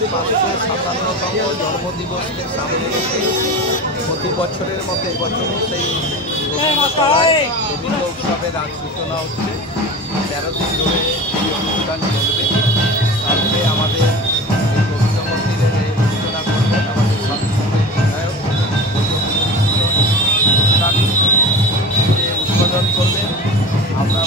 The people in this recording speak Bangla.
557তম জন্মদিবসকে সামনে রেখে প্রতি বছরের মতো এবছরও সেই রবীন্দ্র উৎসবের আজ সূচনা হচ্ছে। 13 দিন ধরে এই অনুষ্ঠান চলবে। তারপরে আমাদের রবীন্দ্র মন্দিরের সূচনা করবেন আমাদের শান্তিপুরের বিধায়ক অনুষ্ঠান উদ্বোধন করবেন। আমরা